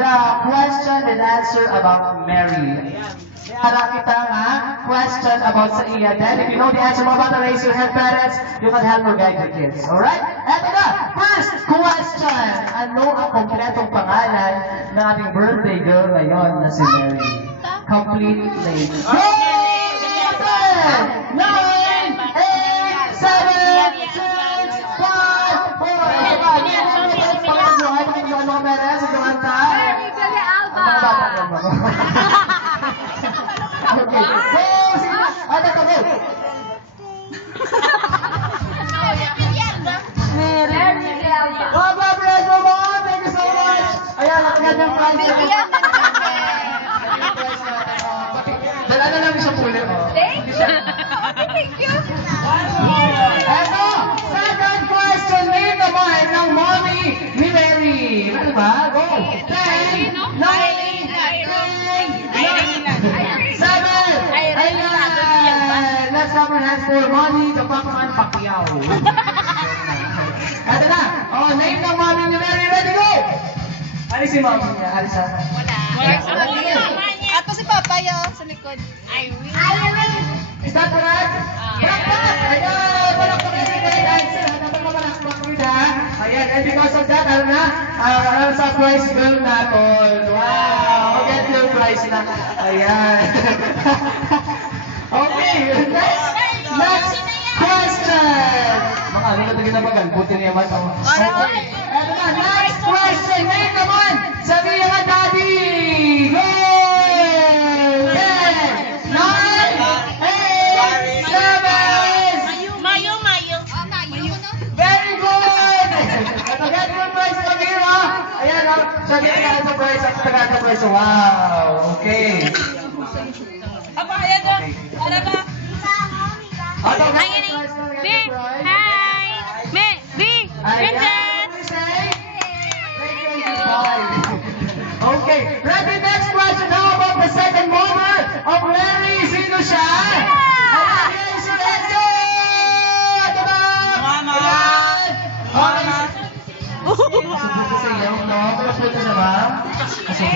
the question and answer about Mary. Kaya kita nga question about sa iya. Then, if you know the answer, mga bata, raise your hand, parents. You can help or guide your kids. Alright? Eto na! First question! Ano ang kompletong pangalan ng ating birthday girl ngayon na si Mary? Complete name. Go! 10, 9, 8, 7, 6, 5, 4. Ano ka, parents? Ito ang tayo. Okay. Go! Sige! Ano ka, go! Congratulations, Mom! Thank you so much! Ayan, nakagad yung prize. Dala na lang siya puli. Thank you. Eto, second question. Name naman ng mommy ni Mary. Ano ba? Go! 10, 9, 8, 7, Ayan! Let's clap our hands for mommy, the Pacman Pacquiao. Eto na. Oh, name ng mommy ni Mary. Ready, go! Alis si mommy niya. Alis ha. Ako si Papa sa likod. Is that correct? Palakpak! Ayan! Palakpak na yung correct answer. Dapat palakpak nyo ha. Ayan, and because of that, ano na? Surprise girl natin. Wow! Get your prize na. Ayan. Okay, next question. Mga ano na ito ginabagan? Buti niya ba ito? Okay. Eto na, next question. Ngayon naman, sabihin nga daddy. Go! 10, 9, 8, 7, very good! Ito, get your prize na here, ha? Ayan, ha? So, get your prize at taga prize. Wow! Okay. Apa, ayan na. Para ba? Ito, Hi, get your prize na, get Be, your prize. hi, Me, Be, Ayan. Vincent. What do you say? Thank you, goodbye. Okay,